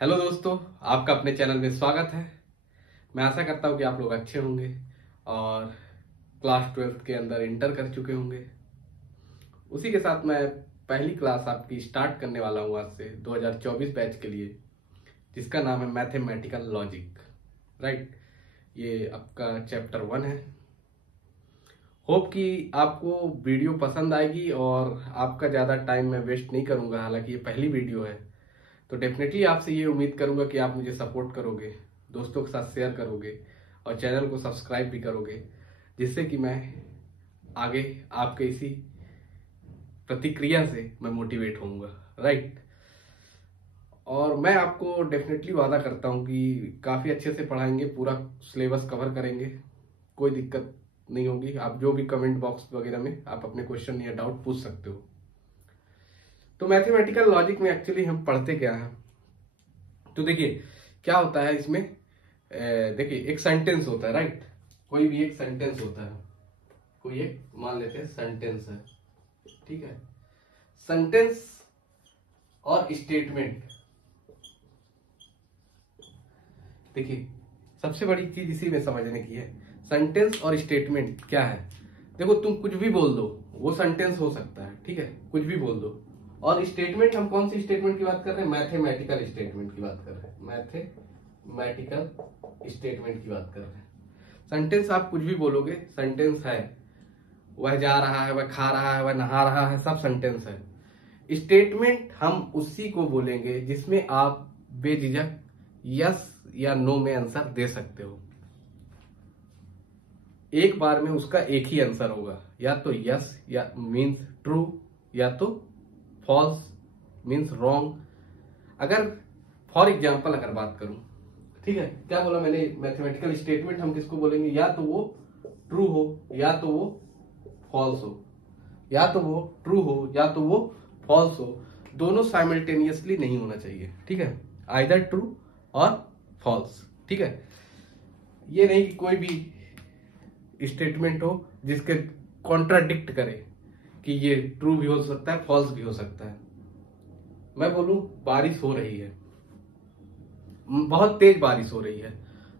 Hello दोस्तों, आपका अपने चैनल में स्वागत है। मैं आशा करता हूँ कि आप लोग अच्छे होंगे और क्लास 12th के अंदर इंटर कर चुके होंगे। उसी के साथ मैं पहली क्लास आपकी स्टार्ट करने वाला हूँ आज से 2024 बैच के लिए, जिसका नाम है मैथमेटिकल लॉजिक। राइट, ये आपका चैप्टर 1 है। होप कि आपको वीडियो पसंद आएगी और आपका ज़्यादा टाइम मैं वेस्ट नहीं करूँगा। हालांकि ये पहली वीडियो है तो डेफिनेटली आपसे ये उम्मीद करूंगा कि आप मुझे सपोर्ट करोगे, दोस्तों के साथ शेयर करोगे और चैनल को सब्सक्राइब भी करोगे, जिससे कि मैं आगे आपके इसी प्रतिक्रिया से मैं मोटिवेट होऊंगा। राइट, और मैं आपको डेफिनेटली वादा करता हूं कि काफ़ी अच्छे से पढ़ाएंगे, पूरा सिलेबस कवर करेंगे, कोई दिक्कत नहीं होगी। आप जो भी कमेंट बॉक्स वगैरह में आप अपने क्वेश्चन या डाउट पूछ सकते हो। तो मैथमेटिकल लॉजिक में एक्चुअली हम पढ़ते क्या हैं, तो देखिए क्या होता है इसमें। देखिए एक सेंटेंस होता है, राइट। कोई भी एक सेंटेंस होता है, कोई एक मान लेते हैं सेंटेंस है, ठीक है। सेंटेंस और स्टेटमेंट, देखिए सबसे बड़ी चीज इसी में समझने की है। सेंटेंस और स्टेटमेंट क्या है। देखो तुम कुछ भी बोल दो, वो सेंटेंस हो सकता है, ठीक है, कुछ भी बोल दो। और स्टेटमेंट, हम कौन सी स्टेटमेंट की बात कर रहे हैं? मैथमेटिकल स्टेटमेंट की बात कर रहे हैं, मैथमेटिकल स्टेटमेंट की बात कर रहे हैं। सेंटेंस आप कुछ भी बोलोगे, सेंटेंस है, वह जा रहा है, वह खा रहा है, वह नहा रहा है, सब सेंटेंस है। स्टेटमेंट हम उसी को बोलेंगे जिसमें आप बेझिझक यस या नो में आंसर दे सकते हो। एक बार में उसका एक ही आंसर होगा, या तो यस या मीन्स ट्रू, या तो फॉल्स मीन्स रॉन्ग। अगर फॉर एग्जाम्पल अगर बात करूं, ठीक है, क्या बोला मैंने, मैथमेटिकल स्टेटमेंट हम किसको बोलेंगे? या तो वो ट्रू हो या तो वो फॉल्स हो, या तो वो ट्रू हो या तो वो फॉल्स हो। दोनों साइमल्टेनियसली नहीं होना चाहिए, ठीक है, आइदर ट्रू और फॉल्स, ठीक है। ये नहीं कि कोई भी स्टेटमेंट हो जिसके कॉन्ट्राडिक्ट करे कि ये ट्रू भी हो सकता है, फॉल्स भी हो सकता है। मैं बोलूं बारिश हो रही है, बहुत तेज बारिश हो रही है,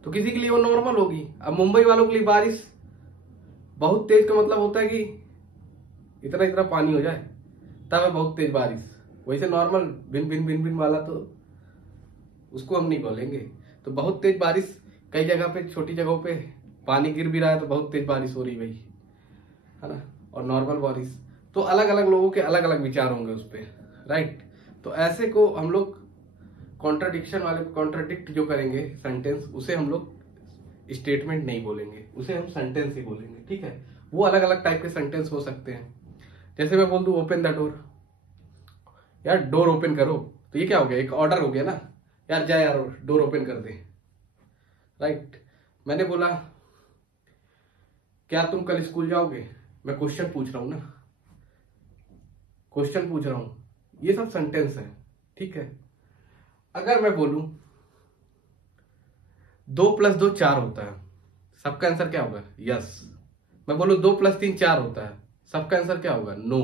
तो किसी के लिए वो नॉर्मल होगी। अब मुंबई वालों के लिए बारिश बहुत तेज का मतलब होता है कि इतना इतना पानी हो जाए, तब है बहुत तेज बारिश। वैसे नॉर्मल भिन भिन भिन भिन वाला तो उसको हम नहीं बोलेंगे। तो बहुत तेज बारिश, कई जगह पे, छोटी जगहों पे पानी गिर भी रहा है तो बहुत तेज बारिश हो रही भाई, है ना। और नॉर्मल बारिश, तो अलग अलग लोगों के अलग अलग विचार होंगे उस पर, राइट। तो ऐसे को हम लोग कॉन्ट्राडिक्शन वाले, कॉन्ट्राडिक्ट जो करेंगे सेंटेंस, उसे हम लोग स्टेटमेंट नहीं बोलेंगे, उसे हम सेंटेंस ही बोलेंगे, ठीक है। वो अलग अलग टाइप के सेंटेंस हो सकते हैं। जैसे मैं बोल दूं ओपन द डोर, यार डोर ओपन करो, तो ये क्या हो गया? एक ऑर्डर हो गया ना, यार जा यार डोर ओपन कर दे, राइट। मैंने बोला क्या तुम कल स्कूल जाओगे? मैं क्वेश्चन पूछ रहा हूं ना, क्वेश्चन पूछ रहा हूं, ये सब सेंटेंस है, ठीक है। अगर मैं बोलूं 2 + 2 4 होता है, सबका आंसर क्या होगा? यस। मैं बोलूं 2 + 3 4 होता है, सबका आंसर क्या होगा? नो।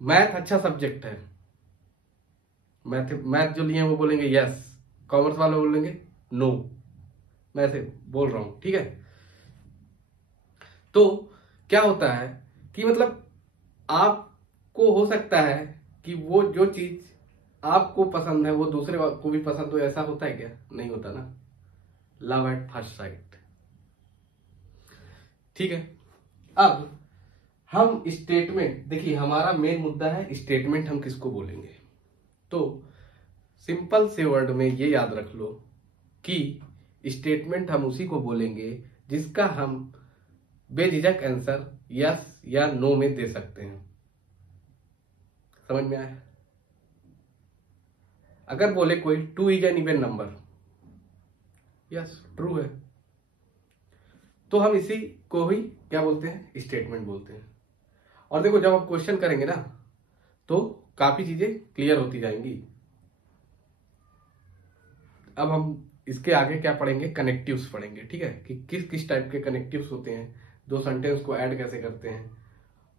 मैथ अच्छा सब्जेक्ट है, मैथ जो लिए वो बोलेंगे यस, कॉमर्स वाले बोलेंगे नो। मैं ऐसे बोल रहा हूं, ठीक है। तो क्या होता है कि मतलब आपको हो सकता है कि वो जो चीज आपको पसंद है वो दूसरे को भी पसंद हो, ऐसा होता है क्या? नहीं होता ना, लव एट फर्स्ट साइट, ठीक है। अब हम स्टेटमेंट, देखिए हमारा मेन मुद्दा है स्टेटमेंट हम किसको बोलेंगे। तो सिंपल से वर्ड में ये याद रख लो कि स्टेटमेंट हम उसी को बोलेंगे जिसका हम बेझिझक आंसर यस या नो में दे सकते हैं। समझ में आया? अगर बोले कोई 2 is an even number, yes true है, तो हम इसी को ही क्या बोलते हैं? स्टेटमेंट बोलते हैं। और देखो जब हम क्वेश्चन करेंगे ना तो काफी चीजें क्लियर होती जाएंगी। अब हम इसके आगे क्या पढ़ेंगे? कनेक्टिव्स पढ़ेंगे, ठीक है, कि किस किस टाइप के कनेक्टिव्स होते हैं, दो सेंटेंस को ऐड कैसे करते हैं,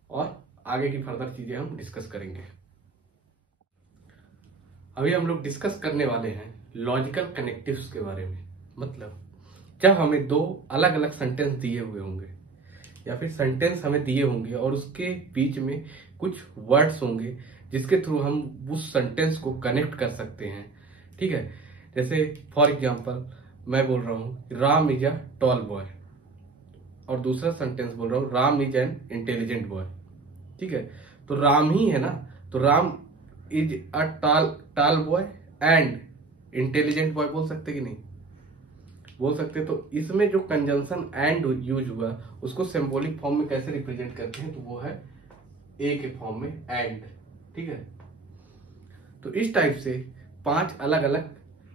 और आगे की फर्दर चीजें हम डिस्कस करेंगे। अभी हम लोग डिस्कस करने वाले हैं लॉजिकल कनेक्टिव्स के बारे में। मतलब जब हमें दो अलग अलग सेंटेंस दिए हुए होंगे या फिर सेंटेंस हमें दिए होंगे और उसके बीच में कुछ वर्ड्स होंगे जिसके थ्रू हम उस सेंटेंस को कनेक्ट कर सकते हैं। ठीक है, जैसे फॉर एग्जांपल मैं बोल रहा हूँ Ram is a tall boy और दूसरा सेंटेंस बोल रहा हूँ Ram is an intelligent boy. ठीक है, तो राम ही है ना, तो Ram is a tall boy and intelligent boy बोल सकते कि नहीं? बोल सकते। तो इसमें जो कंजंक्शन एंड यूज हुआ उसको सिंबॉलिक फॉर्म में कैसे रिप्रेजेंट करते हैं? तो वो है ए के फॉर्म में एंड। ठीक है, तो इस टाइप से 5 अलग अलग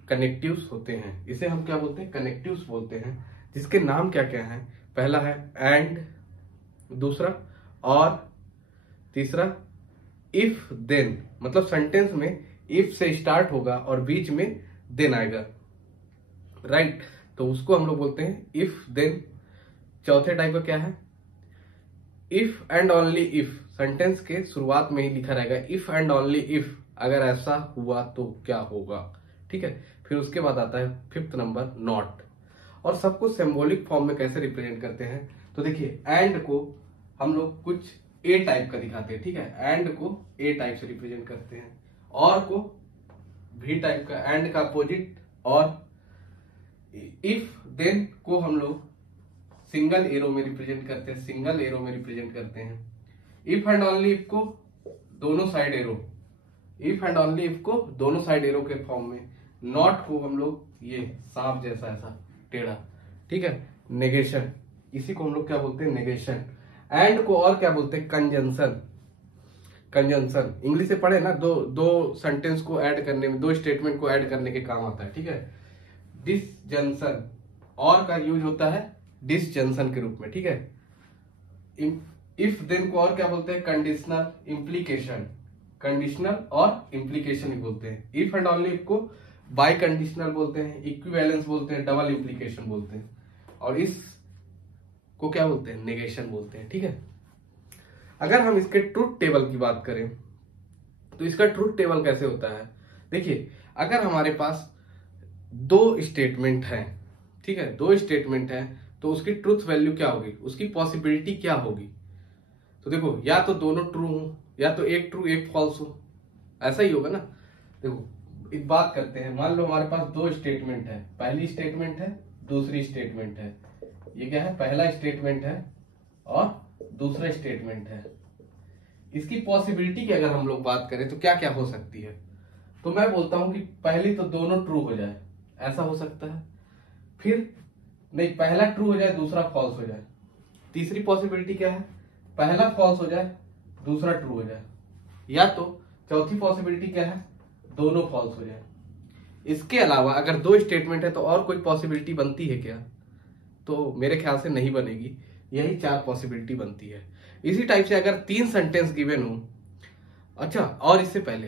कनेक्टिव्स होते हैं। इसे हम क्या बोलते हैं? कनेक्टिव्स बोलते हैं, जिसके नाम क्या क्या हैं? पहला है एंड, दूसरा और, तीसरा इफ देन। मतलब सेंटेंस में इफ से स्टार्ट होगा और बीच में देन आएगा, राइट? तो उसको हम लोग बोलते हैं इफ देन। चौथे टाइप का क्या है? If and only if. Sentence के शुरुआत में ही लिखा रहेगा इफ एंड ओनली इफ, अगर ऐसा हुआ तो क्या होगा। ठीक है, फिर उसके बाद आता है 5th नंबर नॉट। और सबको सिंबॉलिक फॉर्म में कैसे रिप्रेजेंट करते हैं? तो देखिए एंड को हम लोग कुछ ए टाइप का दिखाते हैं। ठीक है, एंड को ए टाइप से रिप्रेजेंट करते हैं, और को भी टाइप का, एंड का अपोजिट। और इफ देन को हम लोग सिंगल एरो में रिप्रेजेंट करते हैं, सिंगल एरो में रिप्रेजेंट करते हैं। इफ एंड ओनली इफ को दोनों side arrow, if and only if को दोनों साइड एरो के फॉर्म में। नॉट को हम लोग ये सांप जैसा ऐसा टेढ़ा। ठीक है, नेगेशन, इसी को हम लोग क्या बोलते हैं? नेगेशन। एंड को और क्या बोलते हैं? कंजंक्शन। कंजंक्शन इंग्लिश से पढ़े ना, दो सेंटेंस को ऐड करने में, दो स्टेटमेंट को ऐड करने के काम आता है। ठीक है, डिसजंक्शन और का यूज होता है डिसजंक्शन के रूप में। ठीक है, इफ देन को और क्या बोलते हैं? Conditional implication. कंडीशनल और इम्प्लीकेशन ही बोलते हैं। इफ एंड ओनली इफ को बाय कंडीशनल बोलते हैं, इक्विवेलेंस बोलते हैं, डबल इम्प्लीकेशन बोलते हैं, और इस को क्या बोलते हैं? नेगेशन बोलते हैं। ठीक है, अगर हम इसके ट्रूथ टेबल की बात करें तो इसका ट्रूथ टेबल कैसे होता है? देखिए, अगर हमारे पास दो स्टेटमेंट हैं, ठीक है, दो स्टेटमेंट हैं, तो उसकी ट्रूथ वैल्यू क्या होगी? उसकी पॉसिबिलिटी क्या होगी? तो देखो, या तो दोनों ट्रू हो, या तो एक ट्रू एक फॉल्स हो, ऐसा ही होगा ना। देखो एक बात करते हैं, मान लो हमारे पास दो स्टेटमेंट है, पहली स्टेटमेंट है, दूसरी स्टेटमेंट है। ये क्या है? पहला स्टेटमेंट है और दूसरा स्टेटमेंट है। इसकी पॉसिबिलिटी की अगर हम लोग बात करें तो क्या क्या हो सकती है? तो मैं बोलता हूं कि पहली तो दोनों ट्रू हो जाए, ऐसा हो सकता है। फिर नहीं, पहला ट्रू हो जाए दूसरा फॉल्स हो जाए। तीसरी पॉसिबिलिटी क्या है? पहला फॉल्स हो जाए दूसरा ट्रू हो जाए। या तो चौथी पॉसिबिलिटी क्या है? दोनों फॉल्स हो जाए। इसके अलावा अगर दो स्टेटमेंट है तो और कोई पॉसिबिलिटी बनती है क्या? तो मेरे ख्याल से नहीं बनेगी, यही 4 पॉसिबिलिटी बनती है। इसी टाइप से अगर 3 सेंटेंस गिवन हो, अच्छा, और इससे पहले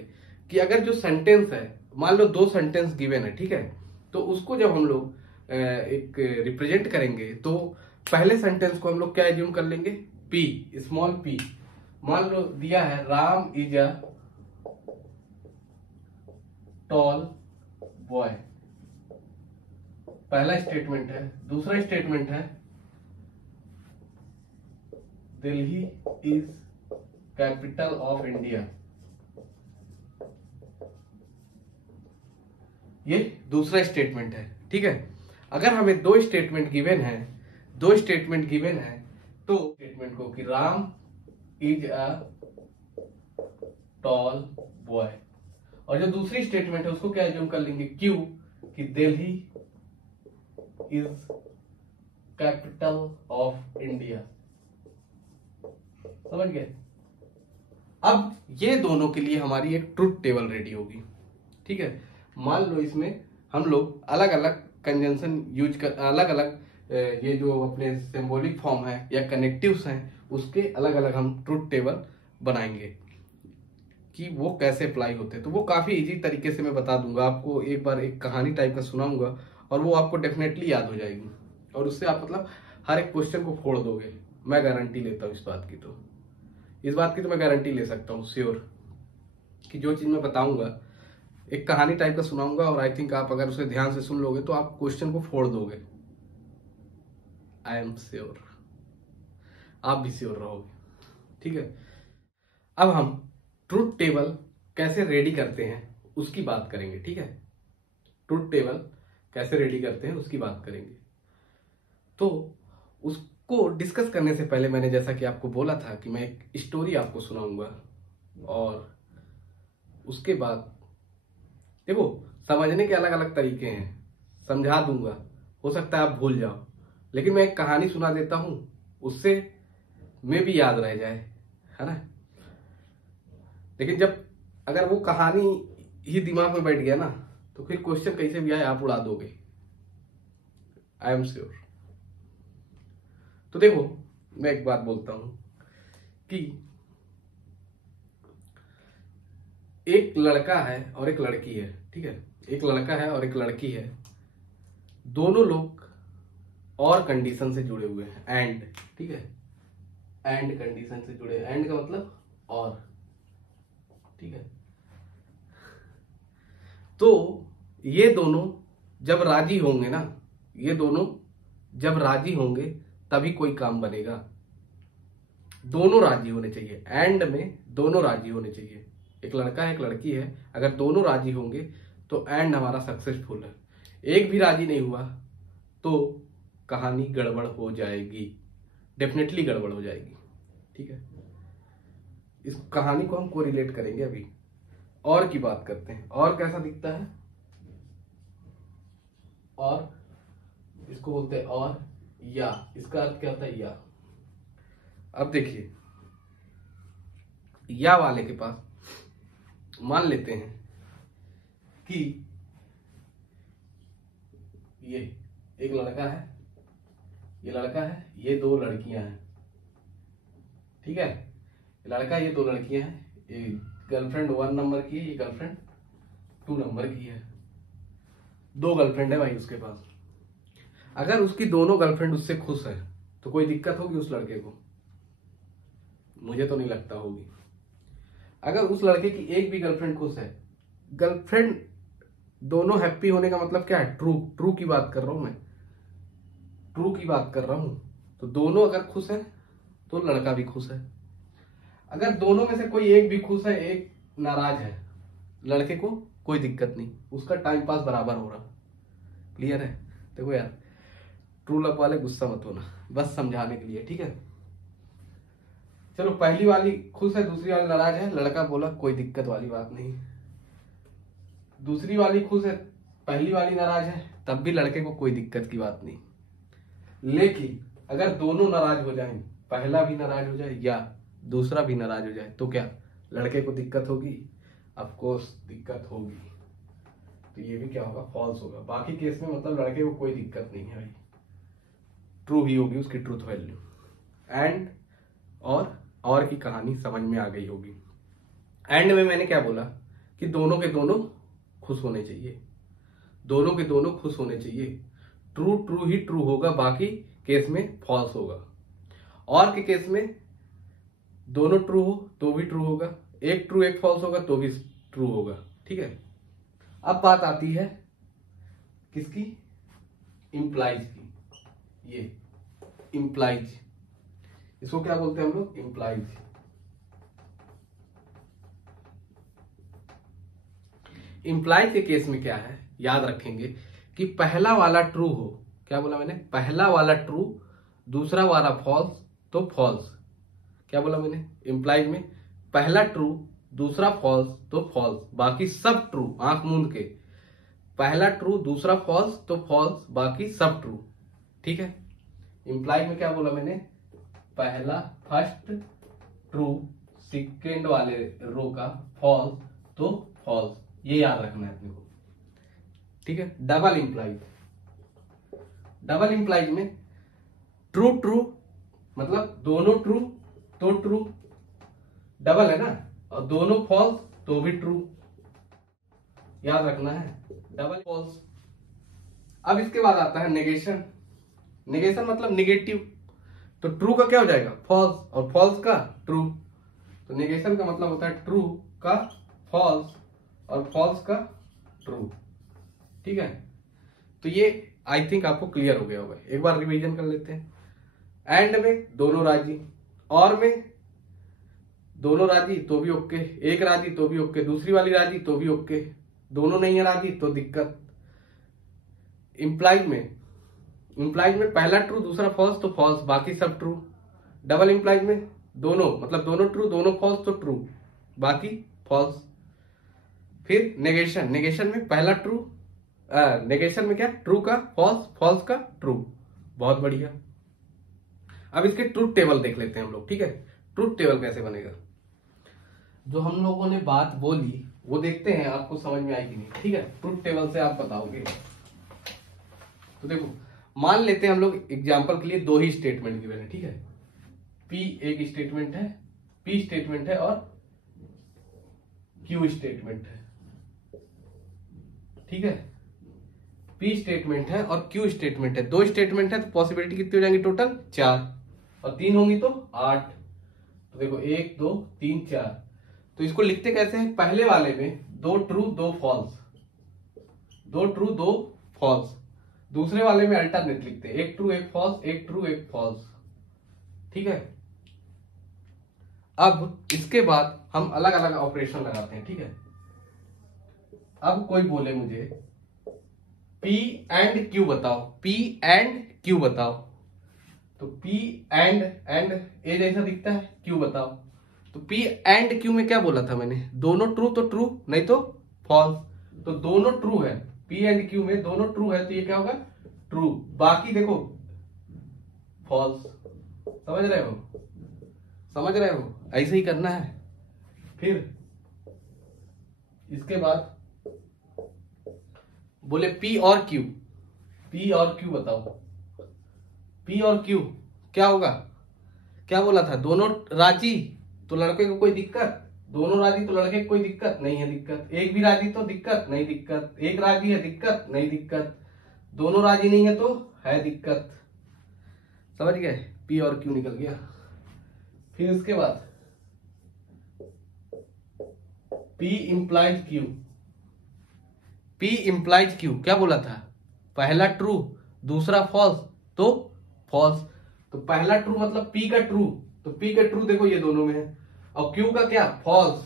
कि अगर जो सेंटेंस है, मान लो 2 सेंटेंस गिवन है, ठीक है, तो उसको जब हम लोग एक रिप्रेजेंट करेंगे तो पहले सेंटेंस को हम लोग क्या एज्यूम कर लेंगे? P, small P. मान लो दिया है Ram is a tall boy, पहला स्टेटमेंट है। दूसरा स्टेटमेंट है Delhi is capital of India, ये दूसरा स्टेटमेंट है। ठीक है, अगर हमें दो स्टेटमेंट गिवन है, दो स्टेटमेंट गिवन है, तो स्टेटमेंट को कि Ram is a tall boy, और जो दूसरी स्टेटमेंट है उसको क्या एज्यूम कर लेंगे? क्यू, कि Delhi is capital of India. समझ गए? अब ये दोनों के लिए हमारी एक ट्रूथ टेबल रेडी होगी। ठीक है, मान लो इसमें हम लोग अलग अलग कंजंक्शन यूज कर, अलग अलग ये जो अपने सिंबॉलिक फॉर्म है या कनेक्टिव्स हैं, उसके अलग अलग हम ट्रूथ टेबल बनाएंगे कि वो कैसे अप्लाई होते हैं। तो वो काफी इजी तरीके से मैं बता दूंगा आपको, एक बार एक कहानी टाइप का सुनाऊंगा और वो आपको डेफिनेटली याद हो जाएगी, और उससे आप मतलब हर एक क्वेश्चन को फोड़ दोगे। मैं गारंटी लेता हूँ इस बात की, तो इस बात की तो मैं गारंटी ले सकता हूँ श्योर, कि जो चीज मैं बताऊंगा एक कहानी टाइप का सुनाऊंगा और आई थिंक आप अगर उसे ध्यान से सुन लोगे तो आप क्वेश्चन को फोड़ दोगे। आई एम श्योर आप भी श्योर रहोगे। ठीक है, अब हम ट्रूथ टेबल कैसे रेडी करते हैं उसकी बात करेंगे। ठीक है, ट्रूथ टेबल कैसे रेडी करते हैं उसकी बात करेंगे। तो उसको डिस्कस करने से पहले मैंने जैसा कि आपको बोला था कि मैं एक स्टोरी आपको सुनाऊंगा और उसके बाद देखो समझने के अलग अलग तरीके हैं, समझा दूंगा, हो सकता है आप भूल जाओ, लेकिन मैं एक कहानी सुना देता हूं, उससे में भी याद रह जाए, है ना। लेकिन जब अगर वो कहानी ही दिमाग में बैठ गया ना तो फिर क्वेश्चन कैसे भी आए आप उड़ा दोगे। I am sure. तो देखो मैं एक बात बोलता हूं कि एक लड़का है और एक लड़की है। ठीक है, एक लड़का है और एक लड़की है, दोनों लोग और कंडीशन से जुड़े हुए हैं। एंड, ठीक है, एंड कंडीशन से जुड़े। एंड का मतलब और, ठीक है। तो ये दोनों जब राजी होंगे ना, ये दोनों जब राजी होंगे तभी कोई काम बनेगा। दोनों राजी होने चाहिए, एंड में दोनों राजी होने चाहिए। एक लड़का है एक लड़की है, अगर दोनों राजी होंगे तो एंड हमारा सक्सेसफुल है। एक भी राजी नहीं हुआ तो कहानी गड़बड़ हो जाएगी, डेफिनेटली गड़बड़ हो जाएगी। ठीक है, इस कहानी को हम कोरिलेट करेंगे। अभी और की बात करते हैं। और कैसा दिखता है? और इसको बोलते हैं और या, इसका अर्थ क्या होता है? या। अब देखिए या वाले के पास मान लेते हैं कि ये एक लड़का है, ये लड़का है, ये दो लड़कियां हैं। ठीक है, लड़का, ये दो लड़कियां हैं, ये गर्लफ्रेंड 1 नंबर की है, ये गर्लफ्रेंड 2 नंबर की है। 2 गर्लफ्रेंड है भाई उसके पास। अगर उसकी दोनों गर्लफ्रेंड उससे खुश है तो कोई दिक्कत होगी उस लड़के को? मुझे तो नहीं लगता होगी। अगर उस लड़के की एक भी गर्लफ्रेंड खुश है, गर्लफ्रेंड दोनों हैप्पी होने का मतलब क्या है? ट्रू की बात कर रहा हूं मैं, ट्रू की बात कर रहा हूं। तो दोनों अगर खुश है तो लड़का भी खुश है। अगर दोनों में से कोई एक भी खुश है, एक नाराज है, लड़के को कोई दिक्कत नहीं, उसका टाइम पास बराबर हो रहा। क्लियर है? देखो यार, ट्रू लव वाले गुस्सा मत होना, बस समझाने के लिए। ठीक है, चलो पहली वाली खुश है, दूसरी वाली नाराज है, लड़का बोला कोई दिक्कत वाली बात नहीं। दूसरी वाली खुश है, पहली वाली नाराज है, तब भी लड़के को कोई दिक्कत की बात नहीं। लेकिन अगर दोनों नाराज हो जाएं, पहला भी नाराज हो जाए या दूसरा भी नाराज हो जाए, तो क्या लड़के को दिक्कत होगी? ऑफ कोर्स दिक्कत होगी। तो ये भी क्या होगा? फॉल्स होगा। बाकी केस में मतलब लड़के को कोई दिक्कत नहीं है भाई, ट्रू ही होगी उसकी ट्रूथ वैल्यू। एंड और की कहानी समझ में आ गई होगी। एंड में मैंने क्या बोला कि दोनों के दोनों खुश होने चाहिए, दोनों के दोनों खुश होने चाहिए। ट्रू ही ट्रू होगा, बाकी केस में फॉल्स होगा। और के केस में दोनों ट्रू हो तो भी ट्रू होगा, एक ट्रू एक फॉल्स होगा तो भी ट्रू होगा। ठीक है, अब बात आती है किसकी? इंप्लाइज की। ये इंप्लाइज, इसको क्या बोलते हैं हम लोग? इंप्लाइज। इंप्लाइज के केस में क्या है, याद रखेंगे कि पहला वाला ट्रू हो। क्या बोला मैंने? पहला वाला ट्रू, दूसरा वाला फॉल्स तो फॉल्स। क्या बोला मैंने? इंप्लाइज में पहला ट्रू, दूसरा फॉल्स तो फॉल्स, बाकी सब ट्रू। आंख मूंद के, पहला ट्रू, दूसरा फॉल्स तो फॉल्स, बाकी सब ट्रू। ठीक है, इंप्लाइज में क्या बोला मैंने? पहला फर्स्ट ट्रू, सेकेंड वाले रो का फॉल्स तो फॉल्स। ये याद रखना है अपने को। ठीक है, डबल इंप्लाइज, डबल इंप्लाइज में ट्रू मतलब दोनों ट्रू तो ट्रू, डबल है ना, और दोनों फॉल्स तो भी ट्रू। याद रखना है, डबल फॉल्स। अब इसके बाद आता है नेगेशन। नेगेशन मतलब निगेटिव। तो ट्रू का क्या हो जाएगा? फॉल्स, और फॉल्स का ट्रू। तो नेगेशन का मतलब होता है ट्रू का फॉल्स और फॉल्स का ट्रू। ठीक है, तो ये आई थिंक आपको क्लियर हो गया होगा। एक बार रिवीजन कर लेते हैं। एंड में दोनों राजी, और में दोनों राजी तो भी ओके, एक राजी तो भी ओके, दूसरी वाली राजी तो भी ओके, दोनों नहीं है राजी तो दिक्कत। इंप्लाइज में पहला ट्रू दूसरा फॉल्स तो फॉल्स, बाकी सब ट्रू। डबल इंप्लाइज में दोनों, मतलब दोनों ट्रू दोनों फॉल्स तो ट्रू, बाकी फॉल्स। फिर नेगेशन में पहला ट्रू, नेगेशन में क्या, ट्रू का फॉल्स, फॉल्स का ट्रू। बहुत बढ़िया। अब इसके ट्रूथ टेबल देख लेते हैं हम लोग। ठीक है, ट्रूथ टेबल कैसे बनेगा, जो हम लोगों ने बात बोली वो देखते हैं आपको समझ में आएगी नहीं। ठीक है, ट्रूथ टेबल से आप बताओगे। तो देखो, मान लेते हैं हम लोग एग्जांपल के लिए दो ही स्टेटमेंट गिवन है। ठीक है, पी एक स्टेटमेंट है, पी स्टेटमेंट है और क्यू स्टेटमेंट है। ठीक है, पी स्टेटमेंट है और क्यू स्टेटमेंट है। दो स्टेटमेंट है तो पॉसिबिलिटी कितनी हो जाएंगी टोटल, 4, और 3 होंगी तो 8। तो देखो 1 2 3 4। तो इसको लिखते कैसे हैं, पहले वाले में 2 ट्रू 2 फॉल्स, 2 ट्रू 2 फॉल्स। दूसरे वाले में अल्टरनेट लिखते हैं, 1 ट्रू 1 फॉल्स, 1 ट्रू 1 फॉल्स। ठीक है, अब इसके बाद हम अलग अलग ऑपरेशन लगाते हैं। ठीक है, अब कोई बोले मुझे P एंड Q बताओ, P एंड Q बताओ, तो P एंड ए जैसा दिखता है, Q बताओ। तो P एंड Q में क्या बोला था मैंने, दोनों ट्रू तो ट्रू, नहीं तो फॉल्स। तो दोनों ट्रू है, P एंड Q में दोनों ट्रू है तो ये क्या होगा, ट्रू। बाकी देखो फॉल्स। समझ रहे हो, ऐसे ही करना है। फिर इसके बाद बोले P और Q बताओ, P और Q क्या होगा, क्या बोला था, दोनों राजी तो लड़के को कोई दिक्कत, दोनों राजी तो लड़के को कोई दिक्कत नहीं है, दिक्कत। एक भी राजी तो दिक्कत नहीं, दिक्कत। एक राजी है दिक्कत नहीं, दिक्कत। दोनों राजी नहीं है तो है दिक्कत। समझ गए, P और Q निकल गया। फिर इसके बाद P implies Q, P implies Q क्या बोला था, पहला ट्रू दूसरा फॉल्स तो फॉल्स। तो पहला ट्रू मतलब P का ट्रू, तो P का ट्रू देखो ये दोनों में है, और Q का क्या, फॉल्स।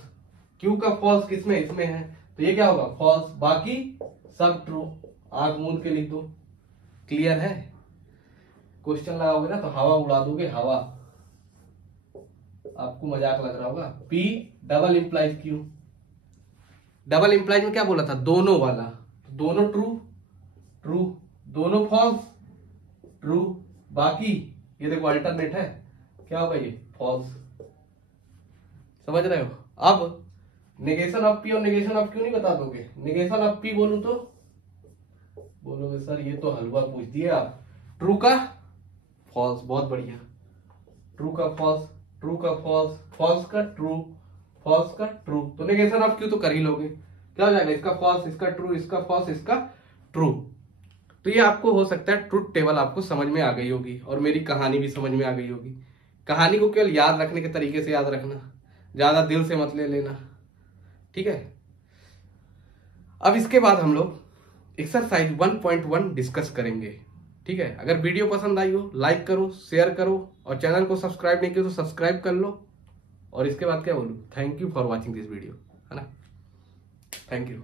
Q का फॉल्स किसमें, इसमें है, तो ये क्या होगा, फॉल्स। बाकी सब ट्रू। आंख मूंद के लिख दो। क्लियर है, क्वेश्चन लगाओगे ना तो हवा उड़ा दोगे, हवा। आपको मजाक लग रहा होगा। P double implies Q, double implies में क्या बोला था, दोनों वाला, दोनों ट्रू ट्रू, दोनों फॉल्स ट्रू, बाकी ये देखो अल्टरनेट है, क्या होगा ये, फॉल्स। समझ रहे हो। अब नेगेशन ऑफ P और नेगेशन ऑफ Q नहीं बता दोगे, नेगेशन ऑफ P बोलूं तो बोलोगे सर ये तो हलवा पूछ दिया आप। ट्रू का फॉल्स, बहुत बढ़िया। ट्रू का फॉल्स, ट्रू का फॉल्स, फॉल्स का ट्रू, फॉल्स का ट्रू। तो नेगेशन ऑफ Q तो कर ही लोगे, क्या हो जाएगा, इसका फॉल्स, इसका ट्रू, इसका फॉल्स, इसका ट्रू। तो ये आपको हो सकता है ट्रूथ टेबल आपको समझ में आ गई होगी, और मेरी कहानी भी समझ में आ गई होगी। कहानी को केवल याद रखने के तरीके से याद रखना, ज्यादा दिल से मत ले लेना। ठीक है, अब इसके बाद हम लोग एक्सरसाइज 1.1 डिस्कस करेंगे। ठीक है, अगर वीडियो पसंद आई हो लाइक करो, शेयर करो, और चैनल को सब्सक्राइब नहीं किया तो सब्सक्राइब कर लो। और इसके बाद क्या बोलूं, thank you for watching this video, है ना, थैंक यू।